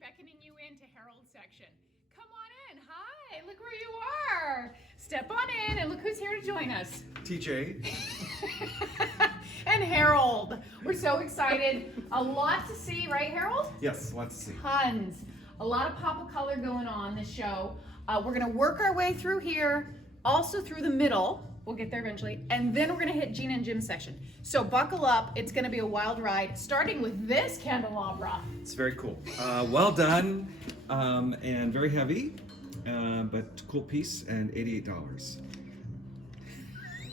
beckoning you into Harold's section. Come on in. Hi, look where you are. Step on in and look who's here to join us. TJ. And Harold. We're so excited. A lot to see, right, Harold? Yes, lots to see. Tons. A lot of pop of color going on this show. We're going to work our way through here, also through the middle. We'll get there eventually. And then we're going to hit Gina and Jim's section. So buckle up. It's going to be a wild ride, starting with this candelabra. It's very cool. Well done and very heavy, but cool piece and $88.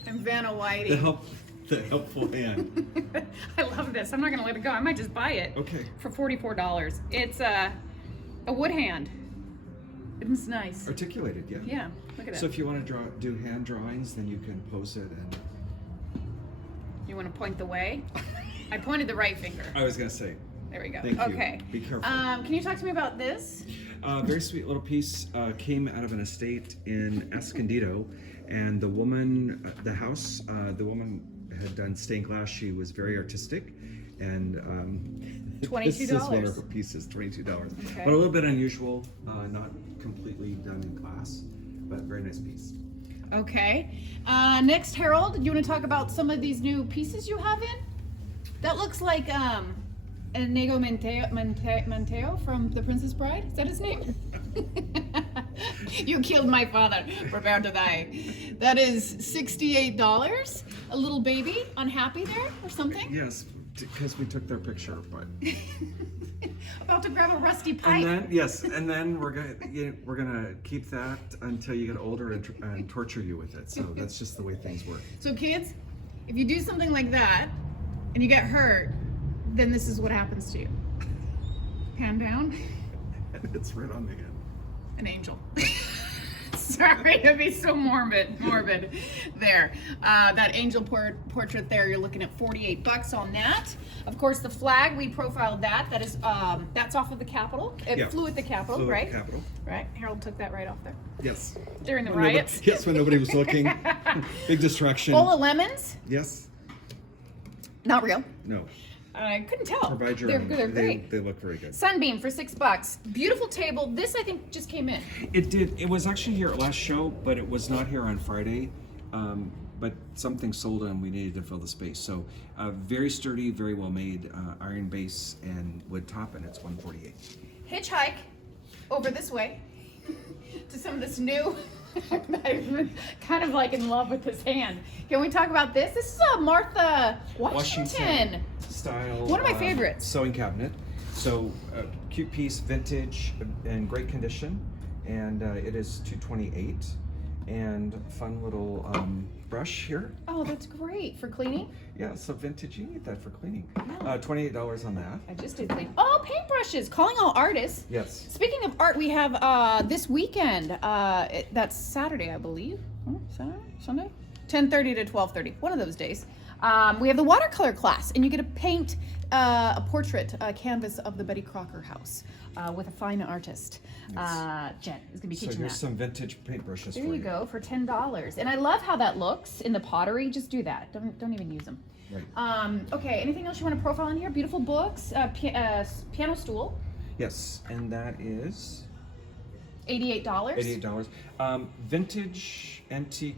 I'm Vanna Whitey. The helpful hand. I love this. I'm not going to let it go. I might just buy it. Okay. For $44. It's a wood hand. It's nice. Articulated, yeah. Yeah, look at that. So if you want to do hand drawings, then you can pose it and... You want to point the way? I pointed the right finger. I was going to say. There we go. Thank you. Okay. Be careful. Can you talk to me about this? Very sweet little piece. Came out of an estate in Escondido, and the woman, the woman had done stained glass. She was very artistic, and $22. This is one of her pieces, $22. Okay. But a little bit unusual, not completely done in glass, but very nice piece. Okay. Next, Harold, you want to talk about some of these new pieces you have in? That looks like Inigo Manteo from The Princess Bride. Is that his name? You killed my father. Prepare to die. That is $68. A little baby, unhappy there or something? Yes, because we took their picture, but. About to grab a rusty pipe. And then and then we're gonna keep that until you get older and torture you with it. So that's just the way things work. So kids, if you do something like that and you get hurt, then this is what happens to you. Pan down. And it's right on the end. An angel. Sorry to be so morbid there. That angel portrait there, you're looking at $48 on that. Of course, the flag, we profiled that. That is, that's off of the Capitol. It flew at the Capitol, right? Capitol. Right. Harold took that right off there. Yes. During the riots. Yes, when nobody was looking. Big distraction. Bowl of lemons. Yes. Not real. No. I couldn't tell. Provide your They're own. good. They're great. They look very good. Sunbeam for $6. Beautiful table. This I think just came in. It did. It was actually here at last show, but it was not here on Friday. But something sold and we needed to fill the space. So very sturdy, very well made, iron base and wood top, and it's $148. Hitchhike over this way to some of this new. I've been kind of like in love with this hand. Can we talk about this? This is a Martha Washington style. One of my favorites. Sewing cabinet. So cute piece, vintage, in great condition, and it is $228. And fun little brush here. Oh, that's great for cleaning. Yeah, so vintage, you need that for cleaning. Yeah. $28 on that. I just did clean. Oh, paintbrushes. Calling all artists. Yes. Speaking of art, we have this weekend. That's Saturday, I believe. Saturday? Sunday? 10:30 to 12:30. One of those days. We have the watercolor class, and you get to paint a portrait, a canvas of the Betty Crocker house with a fine artist. Nice. Jen is going to be teaching So here's that. some vintage paintbrushes There for you. you go, for $10. And I love how that looks in the pottery. Just do that. Don't even use them. Right. Okay, anything else you want to profile in here? Beautiful books, piano stool. Yes, and that is $88. $88. Vintage antique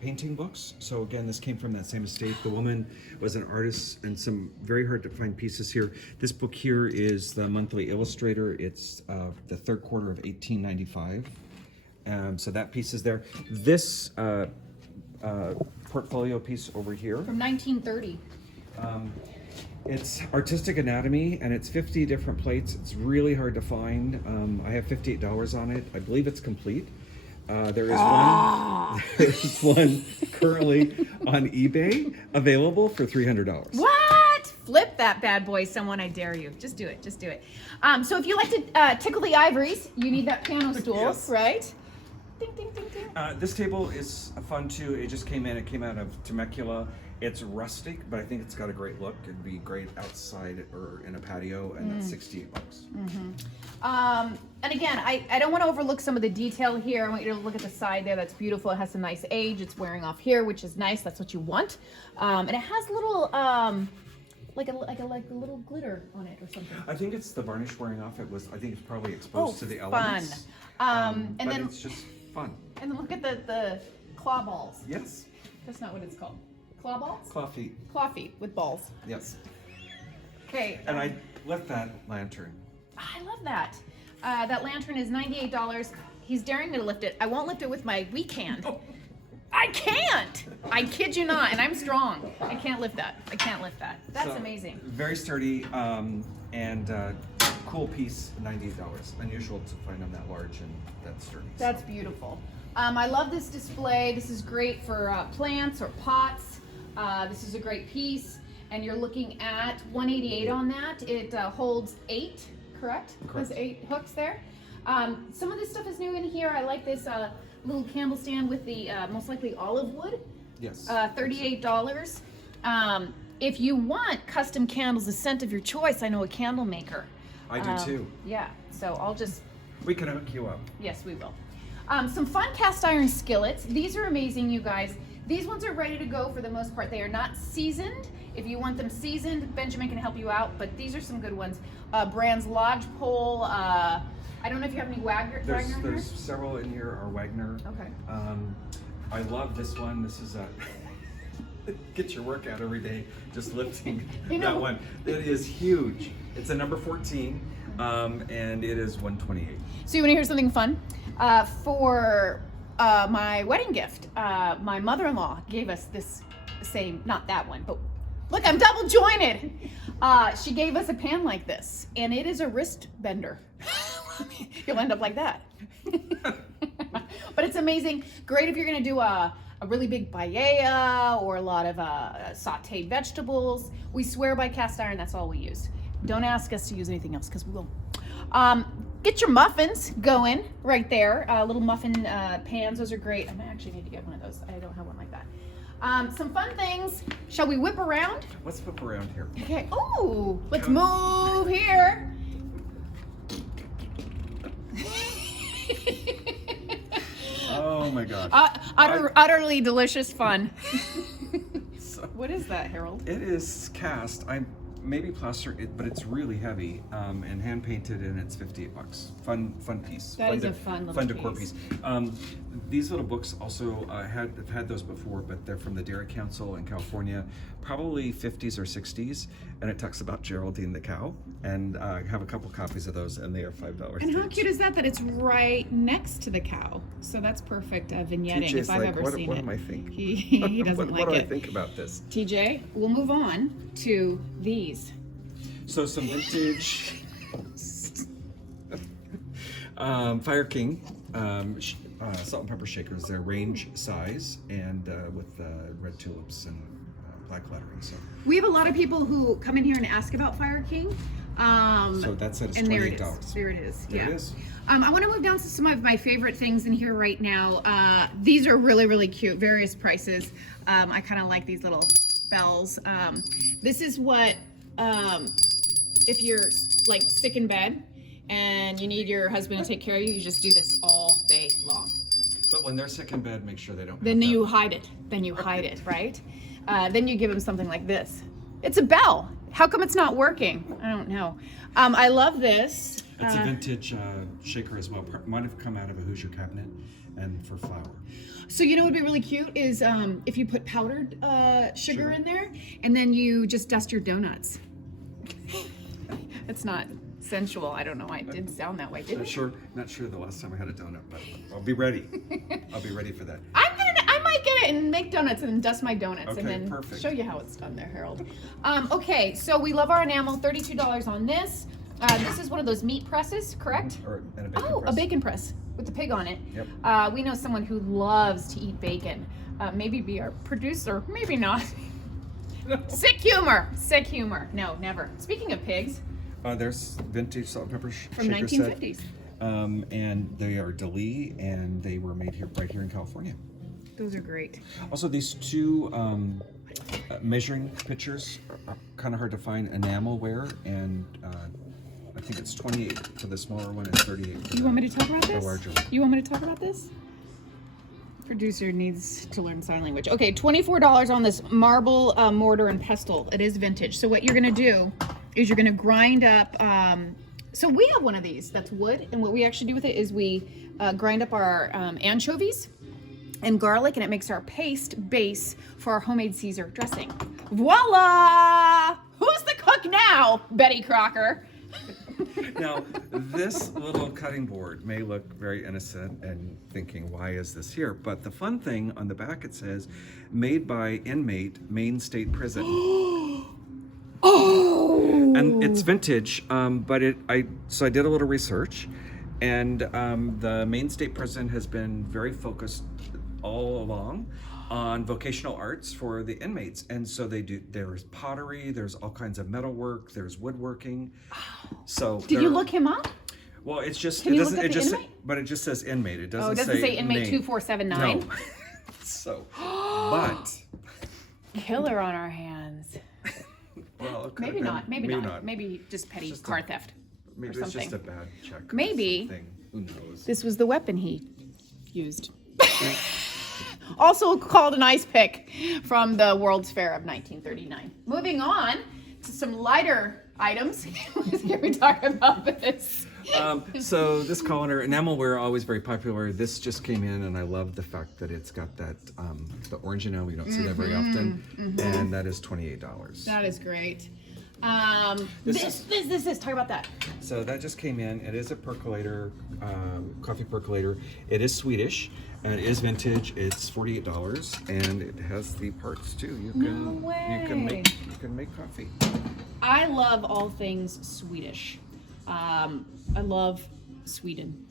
painting books. So again, this came from that same estate. The woman was an artist, and some very hard to find pieces here. This book here is the Monthly Illustrator. It's the third quarter of 1895. So that piece is there. This portfolio piece over here. From 1930. It's artistic anatomy, and it's 50 different plates. It's really hard to find. I have $58 on it. I believe it's complete. There is one currently on eBay available for $300. What? Flip that bad boy, someone, I dare you. Just do it, just do it. So if you like to tickle the ivories, you need that piano stool, Yes. right? Ding, ding, ding, ding. This table is fun too. It just came in. It came out of Temecula. It's rustic, but I think it's got a great look. It'd be great outside or in a patio, and that's $68. And again, I don't want to overlook some of the detail here. I want you to look at the side there. That's beautiful. It has some nice age. It's wearing off here, which is nice. That's what you want. And it has little like a little glitter on it or something. I think it's the varnish wearing off. I think it's probably exposed to the fun. elements. And but then it's just fun. And then look at the claw balls. Yes. That's not what it's called. Claw balls? Claw feet. Claw feet with balls. Yes. Okay. And I left that lantern. I love that. That lantern is $98. He's daring me to lift it. I won't lift it with my weak hand. Oh. I can't. I kid you not, and I'm strong. I can't lift that. I can't lift that. That's So, amazing. Very sturdy and cool piece, $98. Unusual to find them that large and that sturdy. That's beautiful. I love this display. This is great for plants or pots. This is a great piece, and you're looking at $188 on that. It holds 8, correct? Correct. There's 8 hooks there. Some of this stuff is new in here. I like this little candle stand with the most likely olive wood. Yes. $38. If you want custom candles, the scent of your choice, I know a candle maker. I do too. Yeah, so I'll just, We can hook you up. yes, we will. Some fun cast iron skillets. These are amazing, you guys. These ones are ready to go for the most part. They are not seasoned. If you want them seasoned, Benjamin can help you out, but these are some good ones. Brands Lodgepole. I don't know if you have any Wagner in here? There's several in here, our Wagner. Okay. I love this one. This is a get your workout every day, just lifting You know- that one. It is huge. It's a number 14, and it is 128. So you want to hear something fun? For my wedding gift, my mother-in-law gave us this same, not that one, but look, I'm double jointed. She gave us a pan like this, and it is a wrist bender. You'll end up like that. But it's amazing. Great if you're gonna do a really big paella or a lot of sauteed vegetables. We swear by cast iron, that's all we use. Don't ask us to use anything else, because we will. Get your muffins going right there. Little muffin pans, those are great. I actually need to get one of those. I don't have one like that. Some fun things. Shall we whip around? Let's whip around here. Okay. Oh, let's move here. Oh my gosh. Utterly delicious fun. So, What is that, Harold? it is cast. I maybe plaster it, but it's really heavy and hand painted, and it's $58. Fun piece. That is a fun little decor piece. piece. These little books also have had those before, but they're from the Dairy Council in California, probably 50s or 60s, and it talks about Geraldine the cow. And I have a couple copies of those, and they are $5. And how each. cute is that it's right next to the cow? So that's perfect vignetting TJ's if I've like, ever what seen am it. I thinking? He doesn't what like do it. I think about this? TJ, we'll move on to these. So some vintage Fire King salt and pepper shakers. They're range size and with red tulips and black lettering. So We have a lot of people who come in here and ask about Fire King. so that set is And there it $28. is. There it is. There yeah. it is. I want to move down to some of my favorite things in here right now. These are really, really cute. Various prices. I kind of like these little bells. This is what, if you're like sick in bed and you need your husband to take care of you, you just do this all day long. But when they're sick in bed, make sure they don't. Then have you that. hide it. Then you hide it, right? Then you give him something like this. It's a bell. How come it's not working? I don't know. I love this. It's a vintage shaker as well. Might have come out of a Hoosier cabinet, and for flour. So you know what would be really cute is if you put powdered sugar in there, and then you just dust your donuts. It's not sensual. I don't know why it did sound that way, did it? Not sure the last time I had a donut, but I'll be ready. I'll be ready for that. I might get it and make donuts and dust my donuts Okay, and then perfect. show you how it's done there, Harold. Okay, so we love our enamel. $32 on this. This is one of those meat presses, correct? And a bacon Oh, press. a bacon press with the pig on it. Yep. We know someone who loves to eat bacon. Maybe be our producer, maybe not. Sick humor. No, never. Speaking of pigs. There's vintage salt and pepper From shaker 1950s. set. And they are Dali, and they were made here right here in California. Those are great. Also, these two measuring pitchers are kind of hard to find enamelware, and I think it's 28 for the smaller one and 38 for You want me to talk about the this? larger one. You want me to talk about this? Producer needs to learn sign language. Okay, $24 on this marble mortar and pestle. It is vintage. So what you're gonna do is you're gonna grind up, so we have one of these that's wood, and what we actually do with it is we grind up our anchovies and garlic, and it makes our paste base for our homemade Caesar dressing. Voila! Who's the cook now, Betty Crocker? Now, this little cutting board may look very innocent and thinking, why is this here? But the fun thing on the back, it says, made by inmate, Maine State Prison. Oh! And it's vintage, but so I did a little research, and the Maine State Prison has been very focused all along on vocational arts for the inmates, and so there's pottery, there's all kinds of metalwork, there's woodworking. So did you look him up? Well, it's just Can it you doesn't look up it the just inmate? but it just says inmate. It doesn't, Oh, it doesn't say inmate name. 2479. No. So, but Killer on our hands. well, it could Maybe have not. been, Maybe not. Maybe just petty Just car theft. Maybe or it's just a something. bad check. or Maybe. something. Who knows? This was the weapon he used. Also called an ice pick from the World's Fair of 1939. Moving on to some lighter items. Here we talk about this. So this colander, enamelware, always very popular. This just came in, and I love the fact that it's got that the orange enamel. You don't see that very often, and that is $28. That is great. This Talk about that. So that just came in. It is a percolator, coffee percolator. It is Swedish, and it is vintage. It's $48, and it has the parts too. You can you can make coffee. I love all things Swedish. I love Sweden.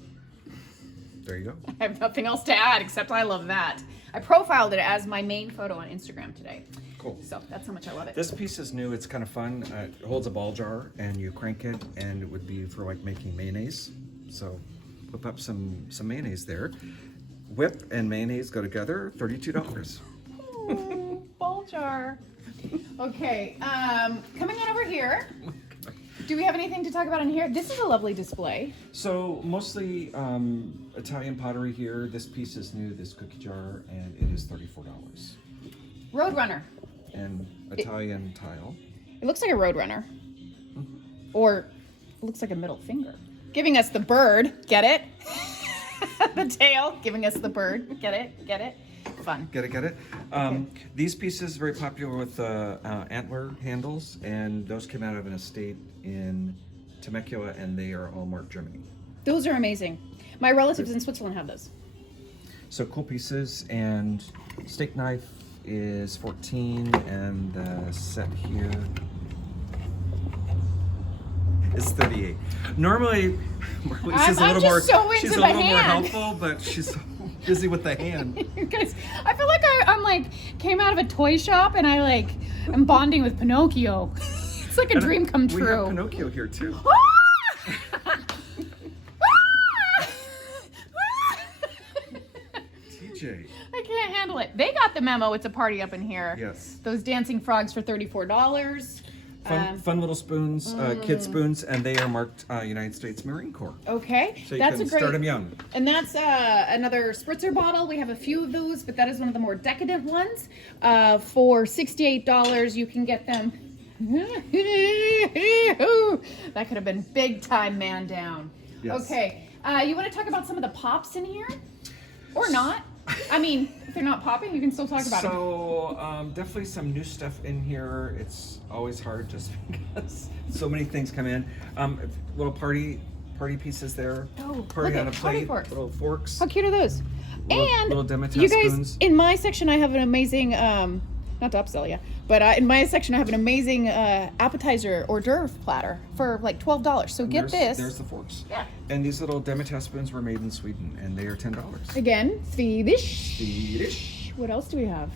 There you go. I have nothing else to add except I love that. I profiled it as my main photo on Instagram today. Cool. So that's how much I love it. This piece is new. It's kind of fun. It holds a ball jar, and you crank it, and it would be for like making mayonnaise. So whip up some mayonnaise there. Whip and mayonnaise go together. $32. Ball jar. Okay, coming on over here. Do we have anything to talk about in here? This is a lovely display. So mostly Italian pottery here. This piece is new. This cookie jar, and it is $34. Roadrunner. And Italian tile. It looks like a Roadrunner. Or it looks like a middle finger. Giving us the bird. Get it? The tail. Giving us the bird. Get it? Get it? Fun. Get it? Okay. These pieces very popular with antler handles, and those came out of an estate in Temecula, and they are all marked Germany. Those are amazing. My relatives in Switzerland have those. So cool pieces, and steak knife is $14, and the set here is $38. Normally, Marlise is a I'm little just more. so into She's a the little more hand. helpful, but she's so busy with the hand. You guys, I feel like I'm like came out of a toy shop and I'm bonding with Pinocchio. It's like a dream come We have true. Pinocchio here too. TJ. I can't handle it. They got the memo. It's a party up in here. Yes. Those dancing frogs for $34. Fun little spoons, kid spoons, and they are marked United States Marine Corps. Okay, So you that's can a great. start them young. And that's another spritzer bottle. We have a few of those, but that is one of the more decadent ones. For $68, you can get them. That could have been big time man down. Yes. Okay, you want to talk about some of the pops in here? Or not? I mean, if they're not popping, you can still talk about them. So definitely some new stuff in here. It's always hard just because so many things come in. Little party pieces there. Oh, party look on a at party plate. forks. Little forks. How cute are those? And little Demetas you guys, spoons. in my section, I have an amazing, not to upsell you, but in my section, I have an amazing appetizer hors d'oeuvre platter for like $12. So get this. There's the forks. Yeah. And these little Demetas spoons were made in Sweden, and they are $10. Again, Swedish. Swedish. What else do we have?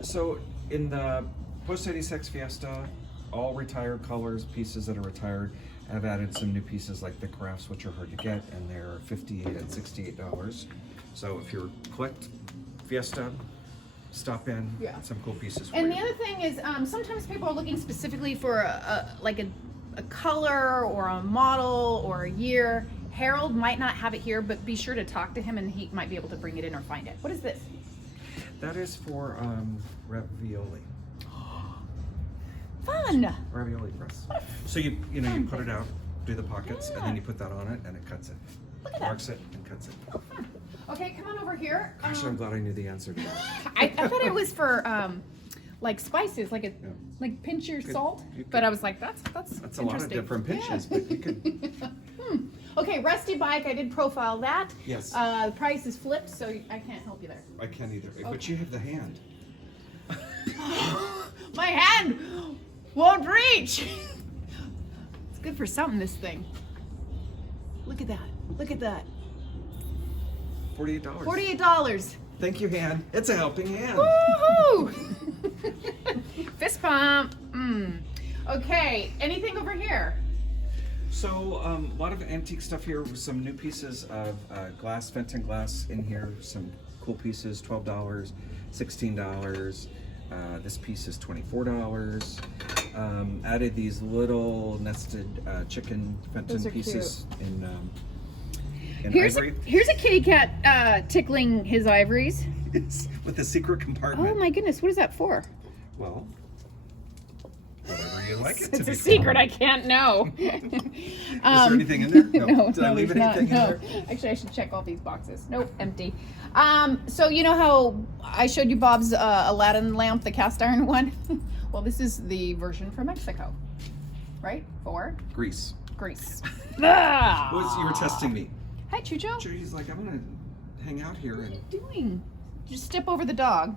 So in the post-86 Fiesta, all retired colors, pieces that are retired, I've added some new pieces like the crafts, which are hard to get, and they're $58 and $68. So if you collect Fiesta, stop in. Yeah. Some cool pieces for And you. the other thing is, sometimes people are looking specifically for a color or a model or a year. Harold might not have it here, but be sure to talk to him and he might be able to bring it in or find it. What is this? That is for ravioli. Fun. Ravioli press. So you put it out, do the pockets, and then you put that on it, and it cuts it. Look at that. Marks it and cuts it. Oh, fun. Okay, come on over here. Gosh, I'm glad I knew the answer to that. I thought it was for like spices, like pinch your salt. But I was like, that's a lot of different pinches, but you could. Okay, Rusty Bike. I did profile that. Yes. The price is flipped, so I can't help you there. I can't either, but you have the hand. My hand won't reach. It's good for something, this thing. Look at that. Look at that. $48. $48. Thank you, hand. It's a helping hand. Woohoo! Fist pump. Okay, anything over here? So a lot of antique stuff here with some new pieces of glass, Fenton glass in here. Some cool pieces, $12, $16. This piece is $24. Added these little nested chicken Fenton pieces in ivory. Here's a kitty cat tickling his ivories. With a secret compartment. Oh my goodness, what is that for? Well, whatever you like it to It's be a secret, for. I can't know. Is there anything in there? No. Did I leave there's anything in not. there? No. Actually, I should check all these boxes. Nope, empty. So you know how I showed you Bob's Aladdin lamp, the cast iron one? Well, this is the version for Mexico, right? For Greece. Greece. You were testing me. Hi, Chucho. He's like, I'm gonna hang out here. What are you doing? Just step over the dog.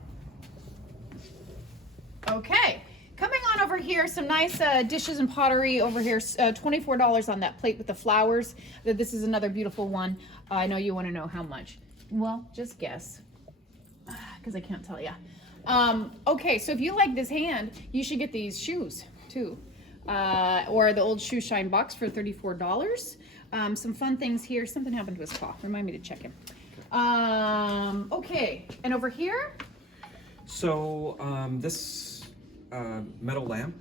Okay. Coming on over here, some nice dishes and pottery over here. $24 on that plate with the flowers. This is another beautiful one. I know you want to know how much. Well, just guess, because I can't tell you. Okay, so if you like this hand, you should get these shoes too, or the old shoe shine box for $34. Some fun things here. Something happened to his paw. Remind me to check him. Okay, and over here. So this metal lamp,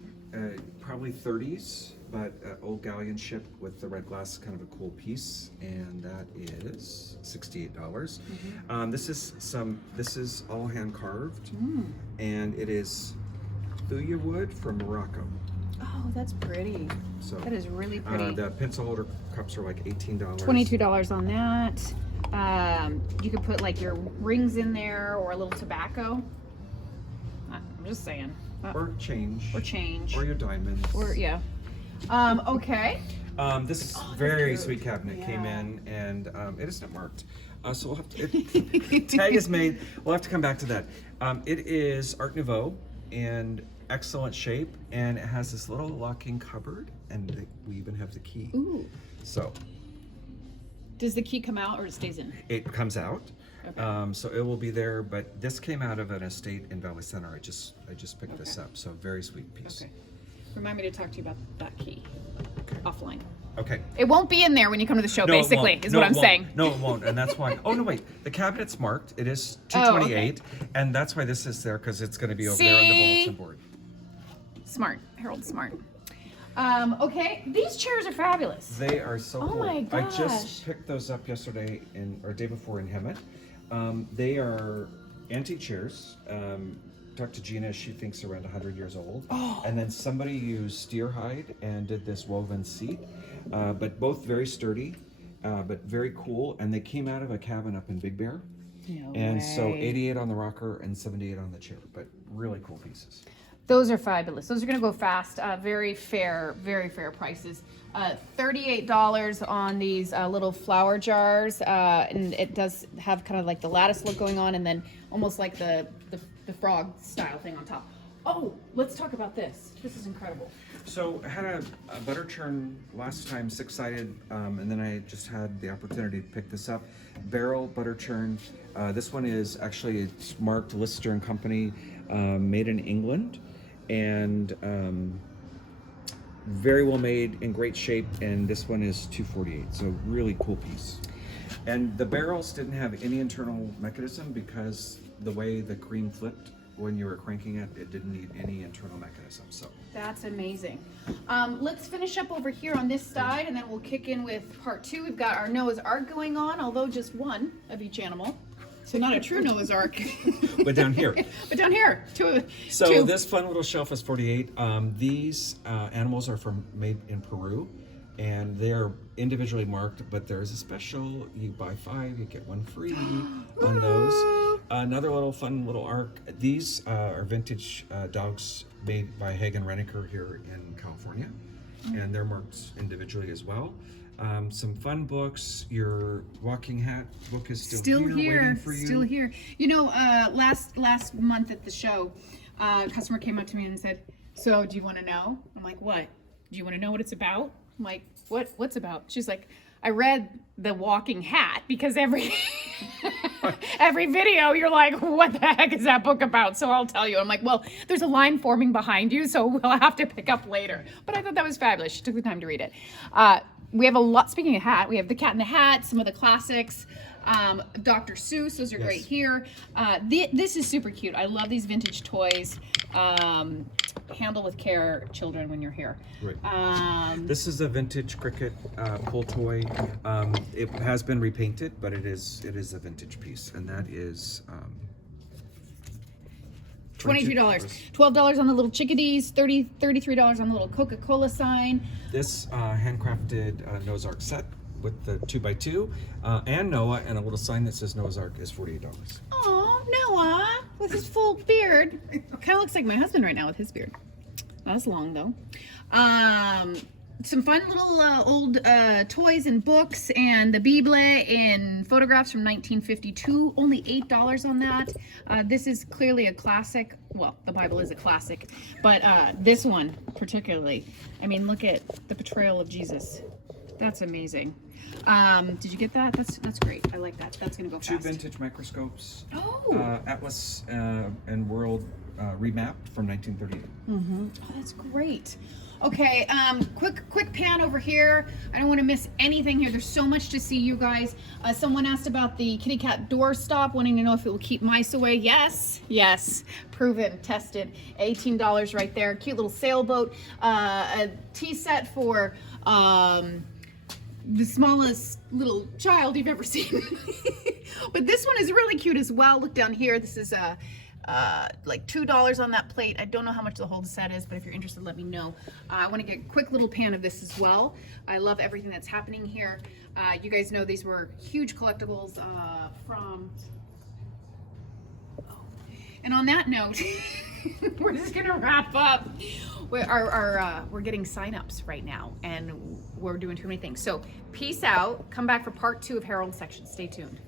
probably 30s, but old galleon ship with the red glass, kind of a cool piece, and that is $68. This is all hand carved, and it is thuya wood from Morocco. Oh, that's pretty. So that is really pretty. The pencil holder cups are like $18. $22 on that. You could put like your rings in there or a little tobacco. I'm just saying. Or change. Or change. Or your diamonds. Or yeah. Okay. This very sweet cabinet came in, and it is not marked. So we'll have to, tag is made. We'll have to come back to that. It is Art Nouveau and excellent shape, and it has this little locking cupboard, and we even have the key. Ooh. So. Does the key come out or it stays in? It comes out. Okay. So it will be there, but this came out of an estate in Valley Center. I just picked this up. So very sweet piece. Okay. Remind me to talk to you about that key offline. Okay. It won't be in there when you come to the show, No, it basically, won't. is No, what it I'm won't. saying. No, it won't, and that's why. Oh no, wait. The cabinet's marked. It is Oh, okay. $228, and that's why this is there, because it's going to be over there on the bulletin board. Smart. Harold's smart. Okay, these chairs are fabulous. They are so cool. My I gosh. just picked those up yesterday or day before in Hemet. They are antique chairs. Talked to Gina, she thinks around 100 years old. Oh. And then somebody used steer hide and did this woven seat. But both very sturdy, but very cool. And they came out of a cabin up in Big Bear. No And way. so 88 on the rocker and 78 on the chair, but really cool pieces. Those are fabulous. Those are going to go fast. Very fair prices. $38 on these little flower jars, and it does have kind of like the lattice look going on, and then almost like the frog style thing on top. Oh, let's talk about this. This is incredible. So I had a butter churn last time, 6-sided, and then I just had the opportunity to pick this up. Barrel butter churn. This one is actually, it's marked Lister and Company, made in England, and very well made, in great shape, and this one is $248, so really cool piece. And the barrels didn't have any internal mechanism because the way the cream flipped when you were cranking it, it didn't need any internal mechanism. organism. So That's amazing. Let's finish up over here on this side, and then we'll kick in with part 2. We've got our Noah's Ark going on, although just one of each animal. So not a true Noah's Ark. but down here. But down here, two. This fun little shelf is 48. These animals are made in Peru, and they are individually marked, but there's a special, you buy 5, you get 1 free on those. Another little fun little ark. These are vintage dogs made by Hagen Renneker here in California, and they're marked individually as well. Some fun books. Your walking hat book is still here, waiting for you. Still here. You know, last month at the show, a customer came up to me and said, "So, do you want to know?" I'm like, "What? Do you want to know what it's about?" I'm like, "What's about?" She's like, "I read the walking hat because every video you're like, what the heck is that book about? So I'll tell you." I'm like, "Well, there's a line forming behind you, so we'll have to pick up later." But I thought that was fabulous. She took the time to read it. We have a lot, speaking of hat, we have the Cat in the Hat, some of the classics, Dr. Seuss, those are great here. This is super cute. I love these vintage toys. Handle with care, children, when you're here. Right. This is a vintage cricket pull toy. It has been repainted, but it is a vintage piece, and that is $22. $12 on the little chickadees, $33 on the little Coca-Cola sign. This handcrafted Noah's Ark set with the 2x2 and Noah and a little sign that says Noah's Ark is $48. Oh, Noah with his full beard. Kind of looks like my husband right now with his beard. Not as long though. Some fun little old toys and books, and the Bible in photographs from 1952. Only $8 on that. This is clearly a classic. Well, the Bible is a classic, but this one particularly. I mean, look at the portrayal of Jesus. That's amazing. Did you get that? That's great. I like that. That's gonna go fast. 2 vintage microscopes. Oh. Atlas and World remapped from 1938. Oh, that's great. Okay, quick pan over here. I don't want to miss anything here. There's so much to see, you guys. Someone asked about the kitty cat doorstop, wanting to know if it will keep mice away. Yes, proven, tested. $18 right there. Cute little sailboat. A tea set for the smallest little child you've ever seen. But this one is really cute as well. Look down here. This is like $2 on that plate. I don't know how much the whole set is, but if you're interested, let me know. I want to get a quick little pan of this as well. I love everything that's happening here. You guys know these were huge collectibles from... Oh. And on that note, we're just gonna wrap up. We're getting sign-ups right now, and we're doing too many things. So peace out. Come back for part 2 of Harold's section. Stay tuned.